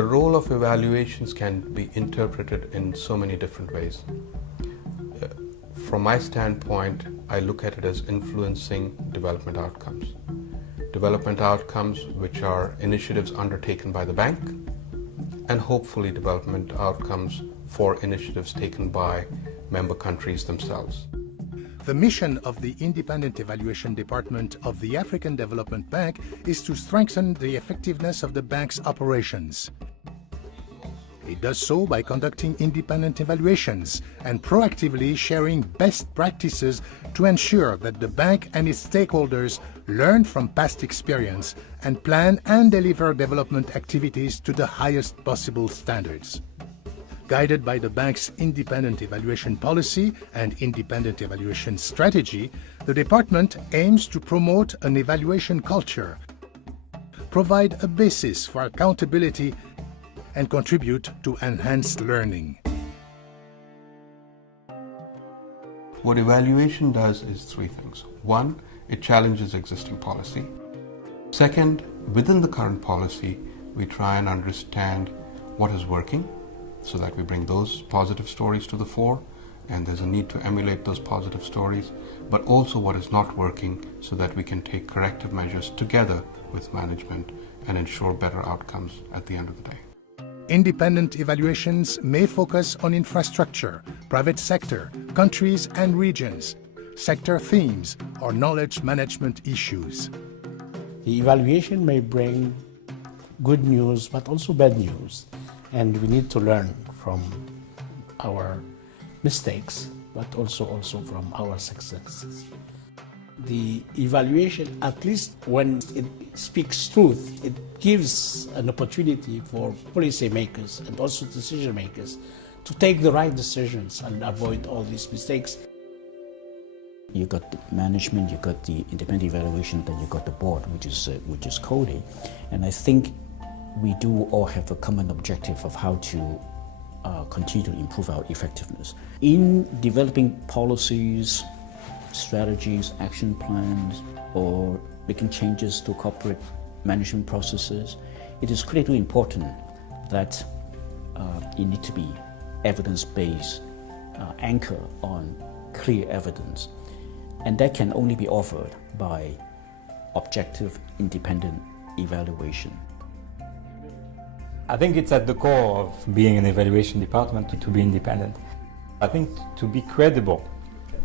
The role of evaluations can be interpreted in so many different ways. From my standpoint, I look at it as influencing development outcomes. Development outcomes which are initiatives undertaken by the bank, and hopefully development outcomes for initiatives taken by member countries themselves. The mission of the Independent Evaluation Department of the African Development Bank is to strengthen the effectiveness of the bank's operations. It does so by conducting independent evaluations and proactively sharing best practices to ensure that the bank and its stakeholders learn from past experience and plan and deliver development activities to the highest possible standards. Guided by the bank's independent evaluation policy and independent evaluation strategy, the department aims to promote an evaluation culture, provide a basis for accountability, and contribute to enhanced learning. What evaluation does is three things. One, it challenges existing policy. Second, within the current policy, we try and understand what is working, so that we bring those positive stories to the fore, and there's a need to emulate those positive stories, but also what is not working so that we can take corrective measures together with management and ensure better outcomes at the end of the day. Independent evaluations may focus on infrastructure, private sector, countries and regions, sector themes, or knowledge management issues. The evaluation may bring good news, but also bad news. And we need to learn from our mistakes, but also from our successes. The evaluation, at least when it speaks truth, it gives an opportunity for policymakers and also decision makers to take the right decisions and avoid all these mistakes. You got the management, you got the independent evaluation, then you got the board, which is CODE, and I think we do all have a common objective of how to continue to improve our effectiveness. In developing policies, strategies, action plans, or making changes to corporate management processes, it is critically important that it needs to be evidence-based, anchor on clear evidence. And that can only be offered by objective, independent evaluation. I think it's at the core of being an evaluation department to be independent. I think to be credible,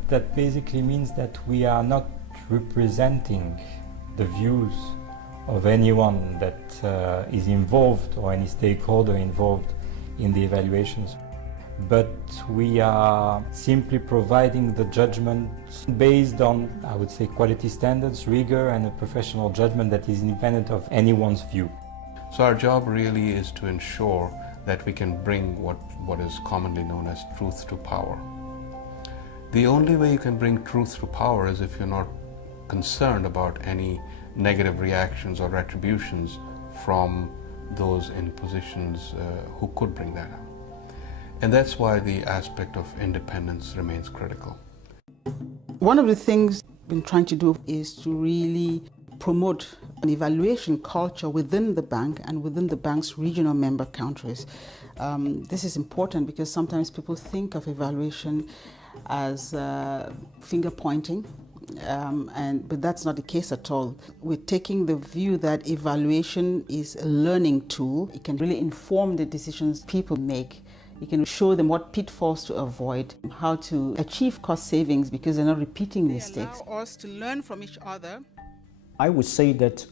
that basically means that we are not representing the views of anyone that is involved or any stakeholder involved in the evaluations, but we are simply providing the judgment based on, I would say, quality standards, rigor, and a professional judgment that is independent of anyone's view. So our job really is to ensure that we can bring what is commonly known as truth to power. The only way you can bring truth to power is if you're not concerned about any negative reactions or retributions from those in positions who could bring that up. And that's why the aspect of independence remains critical. One of the things we've been trying to do is to really promote an evaluation culture within the bank and within the bank's regional member countries. This is important because sometimes people think of evaluation as finger pointing, but that's not the case at all. We're taking the view that evaluation is a learning tool. It can really inform the decisions people make. You can show them what pitfalls to avoid, how to achieve cost savings because they're not repeating mistakes. Allow us to learn from each other. I would say that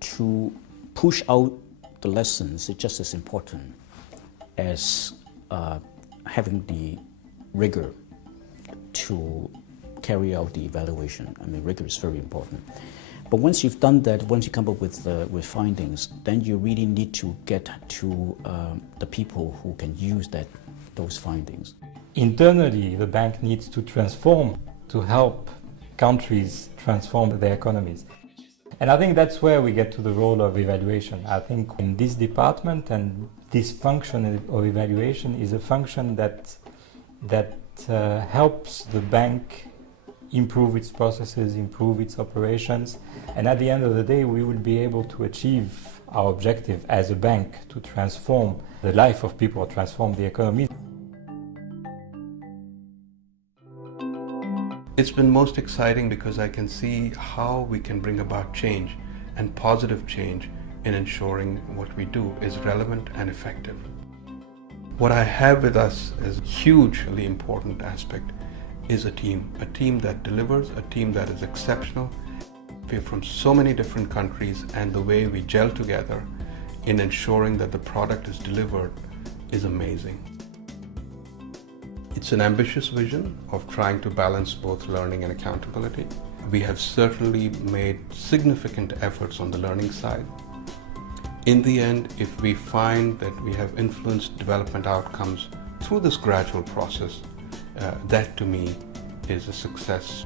to push out the lessons is just as important as having the rigor to carry out the evaluation. I mean, rigor is very important. But once you've done that, once you come up with findings, then you really need to get to the people who can use those findings. Internally, the bank needs to transform to help countries transform their economies. And I think that's where we get to the role of evaluation. I think in this department and this function of evaluation is a function that helps the bank improve its processes, improve its operations, and at the end of the day we will be able to achieve our objective as a bank to transform the life of people, transform the economy. It's been most exciting because I can see how we can bring about change and positive change in ensuring what we do is relevant and effective. What I have with us as a hugely important aspect is a team that delivers, a team that is exceptional. We're from so many different countries, and the way we gel together in ensuring that the product is delivered is amazing. It's an ambitious vision of trying to balance both learning and accountability. We have certainly made significant efforts on the learning side. In the end, if we find that we have influenced development outcomes through this gradual process, that to me is a success.